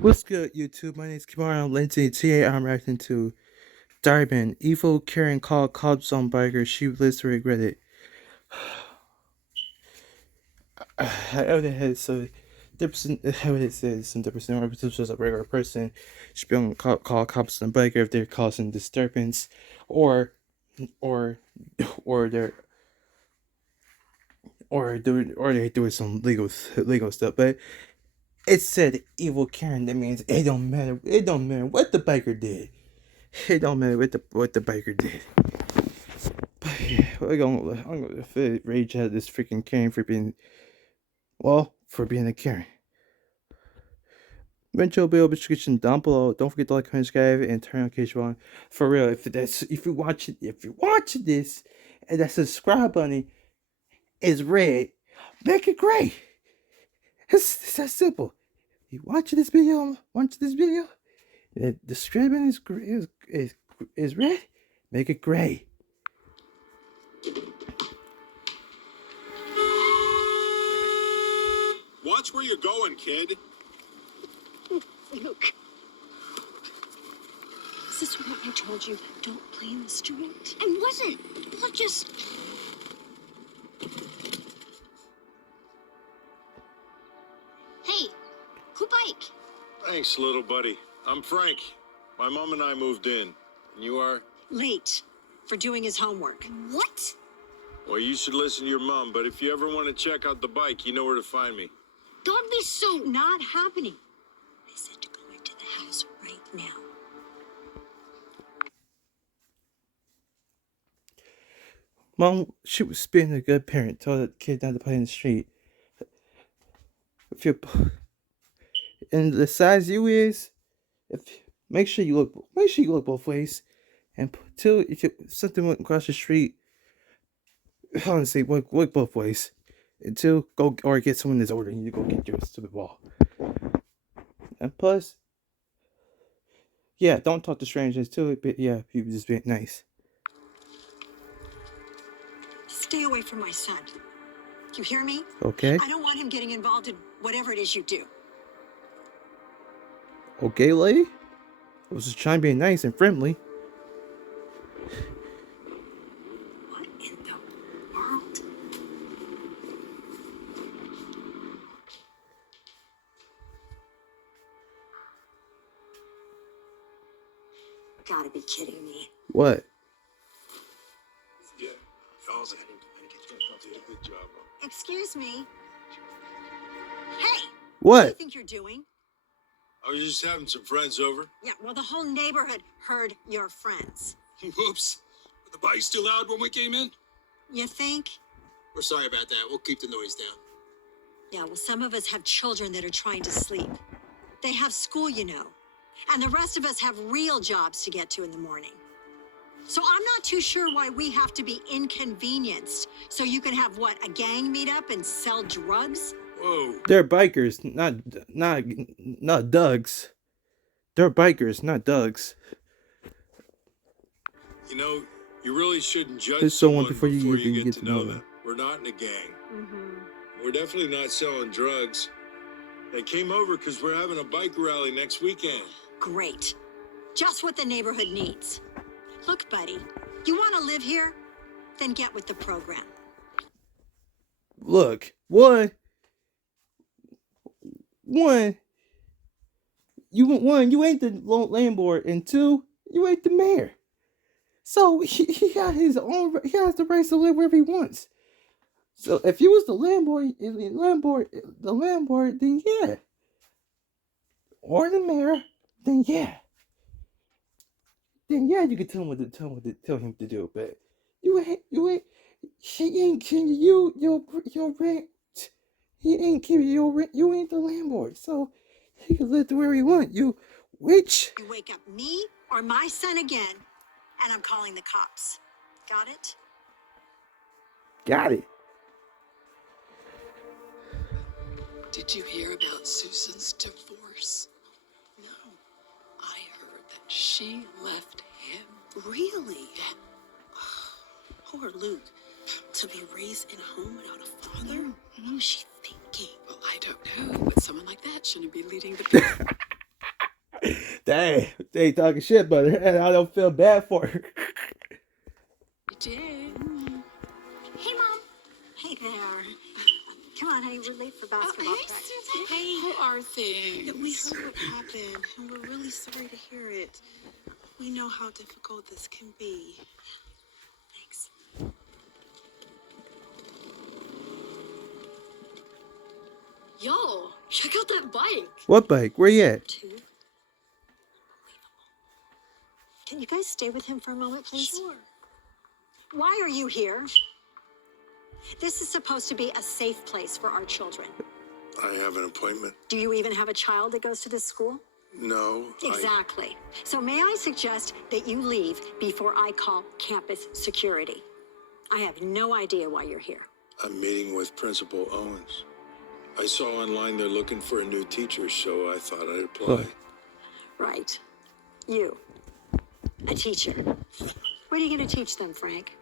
What's good, YouTube? My name is Kimara Lindsay. Today I'm reacting to Diamond. Evil Karen called cops on biker. She lives to regret it. How the heck so how it says some different or just a regular person should be on call cops on biker if they're causing disturbance or or or they're they're doing some legal stuff. But it said evil Karen, that means it don't matter what the biker did. It don't matter what the biker did. But yeah, I'm gonna rage at this freaking Karen for being a Karen. Eventual bill description down below. Don't forget to like, comment, subscribe, and turn on notification on. For real, if you watch this, and that subscribe button is red, make it gray. It's that simple. You watch this video, the subscribe button is red, make it gray. Watch where you're going, kid. Look. Is this what I told you? Don't play in the street. I wasn't. Look, just... Hey, who bike? Thanks, little buddy. I'm Frank. My mom and I moved in. And you are? Late for doing his homework. What? Well, you should listen to your mom, but if you ever want to check out the bike, you know where to find me. Don't be so... Not happening. I said to go into the house right now. Mom, she was being a good parent. Told the kid not to play in the street. If you and the size you is, make sure you look both ways, and if something went across the street, honestly, look both ways. Until go or get someone that's older and you go get your stupid ball. And plus, yeah, don't talk to strangers too. But yeah, people just being nice. Stay away from my son. You hear me? Okay. I don't want him getting involved in whatever it is you do. Okay, lady. I was just trying to be nice and friendly. What in the world? Gotta be kidding me. What? Yeah. Good job. Excuse me. Hey! What? What do you think you're doing? I was just having some friends over. Yeah, well, the whole neighborhood heard your friends. Whoops. Were the bikes too loud when we came in? You think? We're sorry about that. We'll keep the noise down. Yeah, well, some of us have children that are trying to sleep. They have school, you know. And the rest of us have real jobs to get to in the morning. So I'm not too sure why we have to be inconvenienced. So you can have, what, a gang meet up and sell drugs? Whoa. They're bikers, not Dougs. They're bikers, not Dougs. You know, you really shouldn't judge There's someone someone before you get to know them. We're not in a gang. Mm-hmm. We're definitely not selling drugs. They came over because we're having a bike rally next weekend. Great. Just what the neighborhood needs. Look, buddy, you want to live here? Then get with the program. Look, one, you ain't the landlord, and two, you ain't the mayor. So he got his own. He has the right to live wherever he wants. So if you was the landlord, then yeah, or the mayor, then yeah, you could tell him what to do. But you ain't. He ain't giving you your rent. He ain't giving you your rent. You ain't the landlord, so he can live where he want. You witch. You wake up me or my son again, and I'm calling the cops. Got it? Got it. Did you hear about Susan's divorce? No. I heard that she left him. Really? Yeah. Poor Luke. To be raised in a home without a father? What was she thinking? Well, I don't know, but someone like that shouldn't be leading the Dang, they talking shit, but I don't feel bad for her. You did. Hey, Mom. Hey there. Come on, honey, we're late for Oh, basketball hey, practice. Susan. Hey. How are things? We heard what happened, and we're really sorry to hear it. We know how difficult this can be. Thanks. Yo, check out that bike. What bike? Where you at? Two. Unbelievable. Can you guys stay with him for a moment, please? Sure. Why are you here? This is supposed to be a safe place for our children. I have an appointment. Do you even have a child that goes to this school? No. Exactly. So may I suggest that you leave before I call campus security? I have no idea why you're here. I'm meeting with Principal Owens. I saw online they're looking for a new teacher, so I thought I'd apply. Right. You. A teacher. What are you going to teach them, Frank?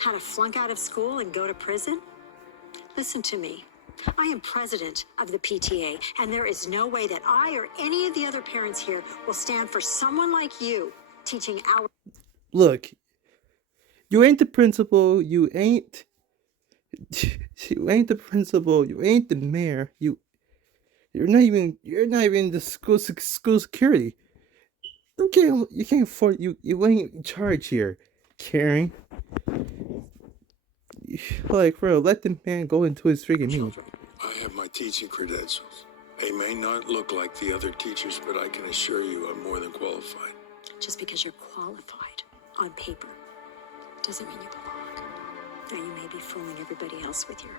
How to flunk out of school and go to prison? Listen to me. I am president of the PTA, and there is no way that I or any of the other parents here will stand for someone like you teaching our... Look, you ain't the principal. You ain't. You ain't the principal. You ain't the mayor. You're not even. You're not even the school security. You can't afford. You ain't in charge here, Karen. Like, bro, let the man go into his freaking meeting. I have my teaching credentials. They may not look like the other teachers, but I can assure you I'm more than qualified. Just because you're qualified on paper doesn't mean you belong. Now, you may be fooling everybody else with your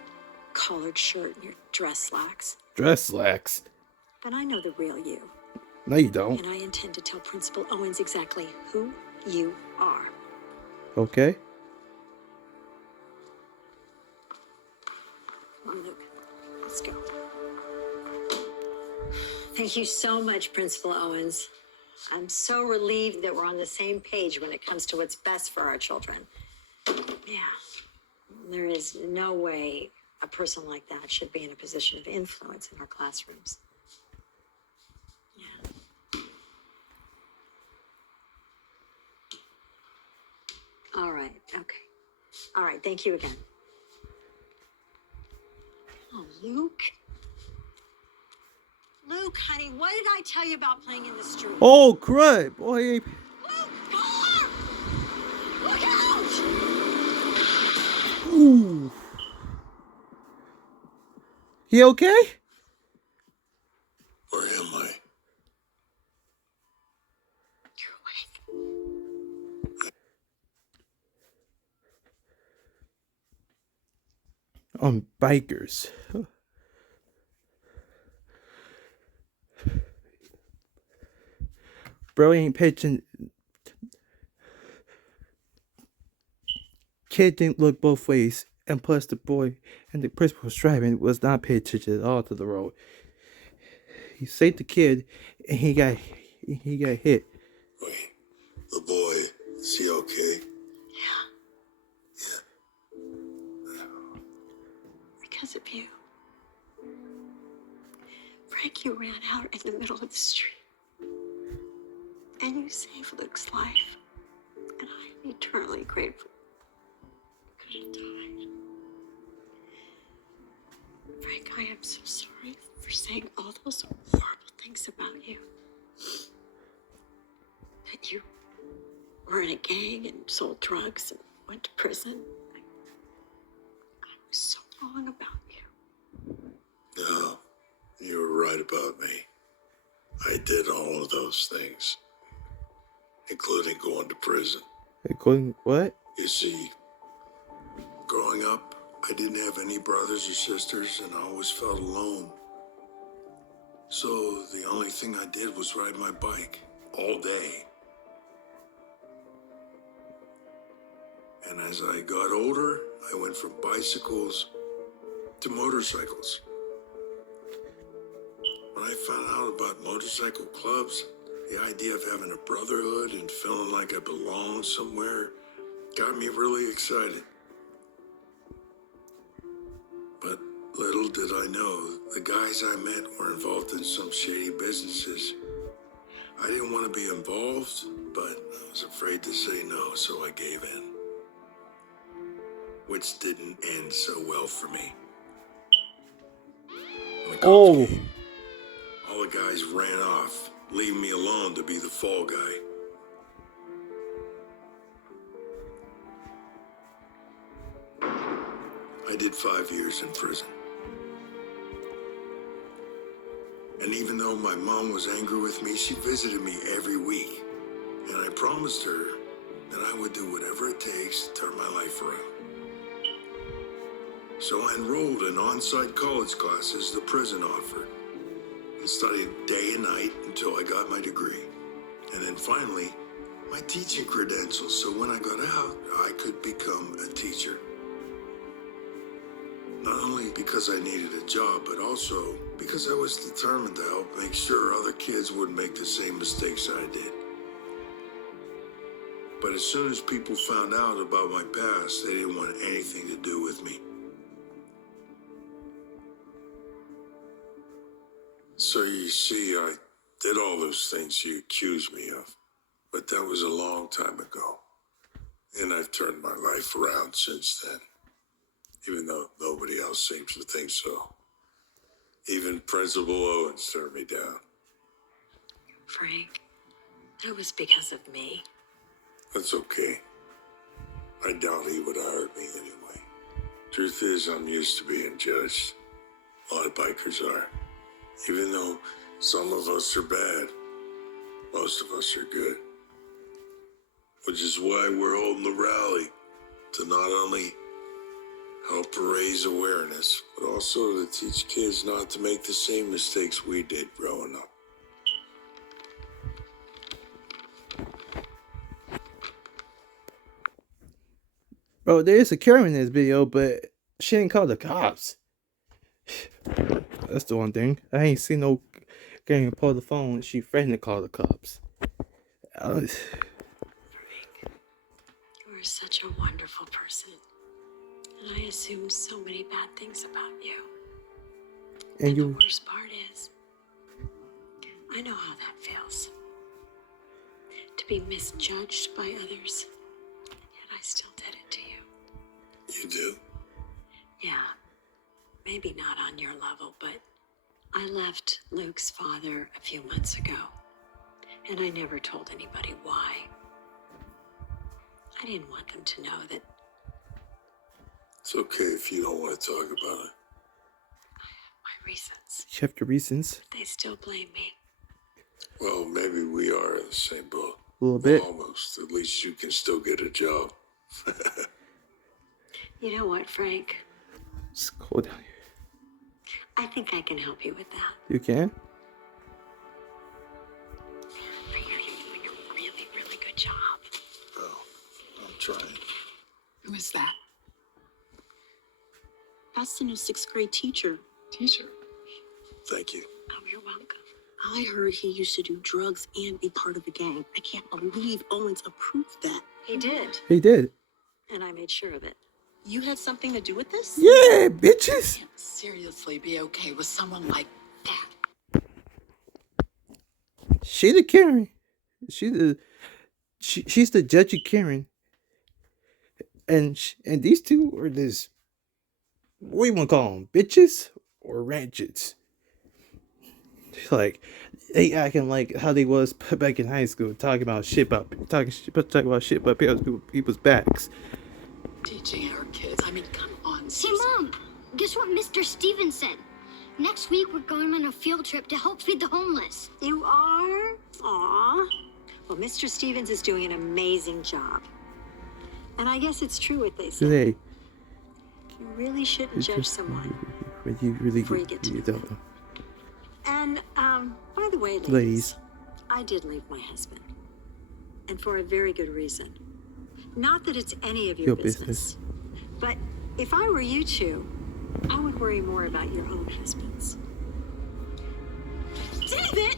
collared shirt and your dress slacks, Dress slacks. but I know the real you, No, you don't. and I intend to tell Principal Owens exactly who you are. Okay. Come on, Luke. Let's go. Thank you so much, Principal Owens. I'm so relieved that we're on the same page when it comes to what's best for our children. Yeah. There is no way a person like that should be in a position of influence in our classrooms. Yeah. All right. Okay. All right. Thank you again. Oh, Luke. Luke, honey, what did I tell you about playing in the street? Oh, crud. Boy, Luke, Thor! Look out! ooh. He okay? Where am I? You're awake. On bikers. Bro ain't pitching. Kid didn't look both ways, and plus the boy and the principal was driving was not paying attention at all to the road. He saved the kid, and he got hit. Wait, the boy, is he okay? Because of you. Frank, you ran out in the middle of the street. And you saved Luke's life. And I'm eternally grateful. You could have died. Frank, I am so sorry for saying all those horrible things about you. That you were in a gang and sold drugs and went to prison. I was so wrong about you. No, you were right about me. I did all of those things, including going to prison. Going what? You see, growing up, I didn't have any brothers or sisters, and I always felt alone. So the only thing I did was ride my bike all day. And as I got older, I went from bicycles to motorcycles. When I found out about motorcycle clubs, the idea of having a brotherhood and feeling like I belonged somewhere got me really excited. But little did I know The guys I met were involved in some shady businesses. I didn't want to be involved, but I was afraid to say no, so I gave in. Which didn't end so well for me. When the cops Oh. came, all the guys ran off, leaving me alone to be the fall guy. I did 5 years in prison. And even though my mom was angry with me, she visited me every week. And I promised her that I would do whatever it takes to turn my life around. So I enrolled in on-site college classes the prison offered and studied day and night until I got my degree. And then finally, my teaching credentials, so when I got out, I could become a teacher. Not only because I needed a job, but also because I was determined to help make sure other kids wouldn't make the same mistakes I did. But as soon as people found out about my past, they didn't want anything to do with me. So you see, I did all those things you accused me of, but that was a long time ago. And I've turned my life around since then, even though nobody else seems to think so. Even Principal Owens turned me down. Frank, that was because of me. That's okay. I doubt he would have hurt me anyway. Truth is, I'm used to being judged. A lot of bikers are. Even though some of us are bad, most of us are good. Which is why we're holding the rally to not only help raise awareness, but also to teach kids not to make the same mistakes we did growing up. Bro, there is a camera in this video, but she didn't call the cops. That's the one thing. I ain't seen no gang pull the phone. She threatened to call the cops. Frank, you are such a wonderful person. And I assumed so many bad things about you. And The you, worst part is, I know how that feels. To be misjudged by others, and yet I still did it to you. You do? Yeah, maybe not on your level, but I left Luke's father a few months ago, and I never told anybody why. I didn't want them to know that It's okay if you don't want to talk about it. my reasons. you have your reasons. They still blame me. Well, maybe we are in the same boat. A little bit. Almost. At least you can still get a job. You know what, Frank? It's cold down here. I think I can help you with that. You can? Frank, you're doing a really, really good job. Well, I'm trying. Who is that? That's the new 6th grade teacher. Teacher. Thank you. Oh, you're welcome. I heard he used to do drugs and be part of a gang. I can't believe Owens approved that. He did, He did. and I made sure of it. You had something to do with this? Yeah, bitches. Can't seriously be okay with someone like that. She the Karen. She's the judgy Karen. And these two are this. What do you want to call them? Bitches or ratchets? Like they acting like how they was back in high school, talking about shit about people's backs. Teaching our kids. I mean, come on. Hey, Susan. Mom, guess what Mr. Stevens said? Next week, we're going on a field trip to help feed the homeless. You are? Aw. Well, Mr. Stevens is doing an amazing job. And I guess it's true what they say. Today, You really shouldn't judge someone. when you really Before you get to know don't know. And, by the way, Ladies. I did leave my husband. And for a very good reason. Not that it's any of your business. But if I were you two, I would worry more about your own husbands. David!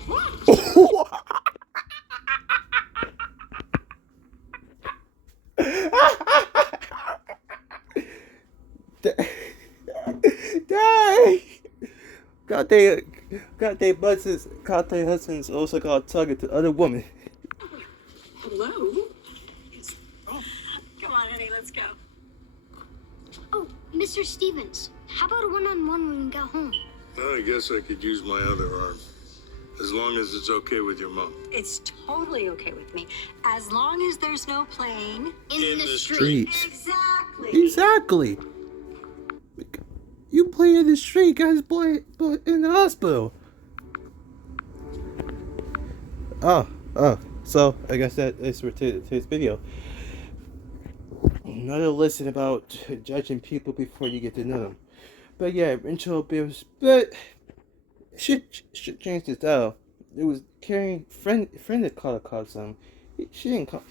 Dang! got their husbands also got target to other women. Hello? Come on, honey, let's go. Oh, Mr. Stevens, how about a one-on-one when we get home? Well, I guess I could use my other arm. As long as it's okay with your mom. It's totally okay with me, as long as there's no playing In the Street. Exactly. Exactly. You play in the street, guys. Boy in the hospital. Oh. So I guess that is for today's video. Another lesson about judging people before you get to know them. But yeah, intro bills. But should change this out. It was Karen friend that called the cops on. She didn't call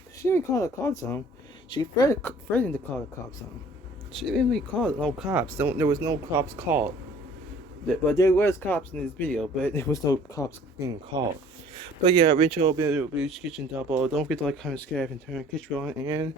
the cops on. She threatened to call the cops on. She didn't really call no cops. There was no cops called. But there was cops in this video, but there was no cops being called. But yeah, intro bill, kitchen double. Don't forget to like, comment, subscribe, and turn on, and